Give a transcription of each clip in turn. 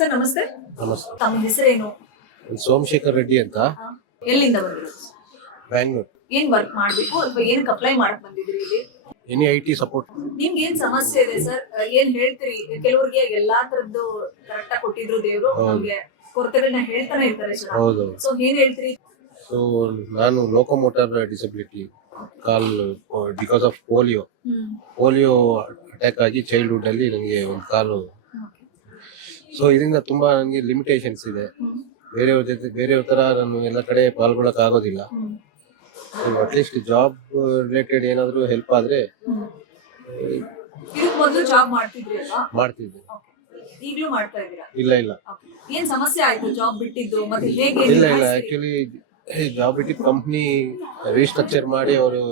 Sir ನಮಸ್ತೆ. ನಮಸ್ತೆ. ತಮ್ಮ ಹೆಸರೇನು? ಸೋಮಶೇಖರ್ ರೆಡ್ಡಿ ಅಂತ, ಆ, ಎಲ್ಲಿಂದ ಬಂದಿರೋದು? ಬ್ಯಾಂಗ್ಳೂರ್. ಏನ್ ವರ್ಕ್ ಮಾಡ್ಬೇಕು ಅಥವಾ ಏನಕ್ಕೆ ಅಪ್ಲೈ ಮಾಡಕ್ ಬಂದಿದ್ರಿ ಇಲ್ಲಿ? Any IT support. ನಿಮ್ಗೆ ಏನ್ ಸಮಸ್ಯೆ ಇದೆ ಸರ್? ಏನ್ ಹೇಳ್ತೀರಿ? ಕೆಲವರಿಗೆ ಎಲ್ಲಾ ತರದ್ದು ಕರೆಕ್ಟ್ ಆಗಿ ಕೊಟ್ಟಿದ್ರು ದೇವ್ರು, ಹೌದು. ನಮ್ಗೆ ಕೊರತೆಗಳನ್ನ ಹೇಳ್ತಾನೆ ಇರ್ತಾರೆ ಜನ. ಹೌದು. ಸೊ ಏನ್ ಹೇಳ್ತೀರಿ? ಸೊ ನಾನು ಲೋಕೋಮೋಟರ್ ಡಿಸಬಿಲಿಟಿ, ಕಾಲ್ ಬಿಕಾಸ್ ಆಫ್ ಪೋಲಿಯೋ ಅಟ್ಯಾಕ್ ಆಗಿ ಚೈಲ್ಡ್ಹುಡ್ ಅಲ್ಲಿ ನನಗೆ ಒಂದು ಕಾಲು. ಸೊ ಇದರಿಂದ ತುಂಬಾ ನನಗೆ ಲಿಮಿಟೇಷನ್ಸ್ ಇದೆ. ಬೇರೆಯವ್ರ ತರ ನಾನು ಎಲ್ಲ ಕಡೆ ಪಾಲ್ಗೊಳಕ್ ಆಗೋದಿಲ್ಲ. ಅಟ್ಲೀಸ್ಟ್ ಜಾಬ್ ರಿಲೇಟೆಡ್ ಏನಾದ್ರು ಹೆಲ್ಪ್ ಆದ್ರೆ ಇದಕ್ ಮೊದಲು ಜಾಬ್ ಮಾಡ್ತಿದ್ರಿ ಅಲ್ವಾ? ಮಾಡ್ತಿದ್ದೆ. ಈಗ್ಲೂ ಮಾಡ್ತಾ ಇದ್ದೀರಾ? ಇಲ್ಲ. Okay. ಏನ್ ಸಮಸ್ಯೆ ಆಯ್ತು ಜಾಬ್ ಬಿಟ್ಟಿದ್ದು ಮತ್ತೆ ಹೇಗೆ ಇಲ್ಲ ನಿಭಾಯಿಸ್ತೀರಿ? ಆಕ್ಚುಲಿ ಜಾಬ್ ಬಿಟ್ಟು ಕಂಪ್ನಿ ರೀಸ್ಟ್ರಕ್ಚರ್ ಮಾಡಿ ಅವರು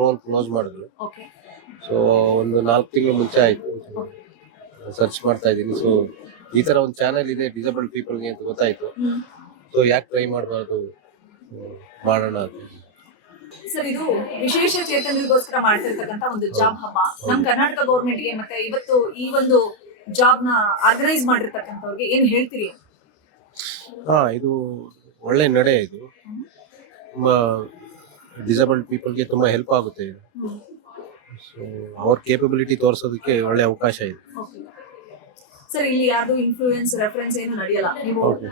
ರೋಲ್ ಕ್ಲೋಸ್ ಮಾಡಿದ್ರು. Okay. ಸೊ ಒಂದು 4 ತಿಂಗಳು ಮುಂಚೆ ಆಯ್ತು. ಸರ್ಚ್ ಮಾಡ್ತಾ ಇದ್ದೀನಿ. ಸೊ ಈ ತರ ಒಂದು ಚಾನೆಲ್ ಇದೆ ಡಿಸೇಬಲ್ಡ್ ಪೀಪಲ್ಗೆ ಅಂತ ಗೊತ್ತಾಯ್ತು. ಸೊ ಯಾಕೆ ಟ್ರೈ ಮಾಡಬಾರ್ದು, ಮಾಡೋಣ ಅಂತ. ಸರ್ ಇದು ವಿಶೇಷ ಚೇತನರಿಗೋಸ್ಕರ ಮಾಡ್ತಿರ್ತಕ್ಕಂತ ಒಂದು ಜಾಬ್ ಹಬ್ಬ. ನಮ್ ಕರ್ನಾಟಕ ಗೌರ್ಮೆಂಟ್ ಗೆ ಮತ್ತೆ ಇವತ್ತು ಈ ಒಂದು ಜಾಬ್ ನ ಆರ್ಗನೈಸ್ ಮಾಡಿರ್ತಕ್ಕಂಥವ್ರಿಗೆ ಏನ್ ಹೇಳ್ತೀರಿ? ಇದು ಒಳ್ಳೆ ನಡೆ. ಇದು ತುಂಬಾ ಡಿಸೇಬಲ್ಡ್ ಪೀಪಲ್ಗೆ ತುಂಬಾ ಹೆಲ್ಪ್ ಆಗುತ್ತೆ ಇದು. ಸೊ ಅವ್ರ ಕೇಪಬಿಲಿಟಿ ತೋರಿಸೋದಕ್ಕೆ ಒಳ್ಳೆ ಅವಕಾಶ ಇದೆ. ಸರ್ ಇಲ್ಲಿ ಯಾವ್ದು ಇನ್ಫ್ಲೂಯೆನ್ಸ್ ರೆಫರೆನ್ಸ್ ಏನು ನಡೆಯಲ್ಲ. ನೀವು Okay.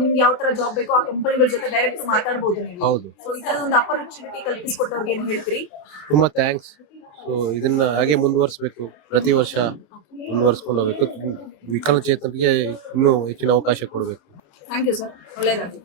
ನಿಮ್ಗೆ ಯಾವ ತರ ಜಾಬ್ ಬೇಕೋ ಆ ಕಂಪನಿಗಳ ಜೊತೆ ಡೈರೆಕ್ಟ್ ಮಾತಾಡಬಹುದು ನೀವು. ಹೌದು. ಸೊ ಈ ತರ ಒಂದು ಅಪರ್ಚುನಿಟಿ ಕಲ್ಪಿಸಿಕೊಟ್ಟವ್ರಿಗೆ ಏನ್ ಹೇಳ್ತೀರಿ? ತುಂಬಾ ಥ್ಯಾಂಕ್ಸ್. ಸೊ ಇದನ್ನ ಹಾಗೆ ಮುಂದುವರಿಸಬೇಕು, ಪ್ರತಿ ವರ್ಷ ಮುಂದುವರಿಸ್ಕೊಂಡು ಹೋಗ್ಬೇಕು. ವಿಕಲಚೇತನರಿಗೆ ಇನ್ನೂ ಹೆಚ್ಚಿನ ಅವಕಾಶ ಕೊಡಬೇಕು. ಥ್ಯಾಂಕ್ ಯು ಸರ್, ಒಳ್ಳೆಯದಾಗಲಿ.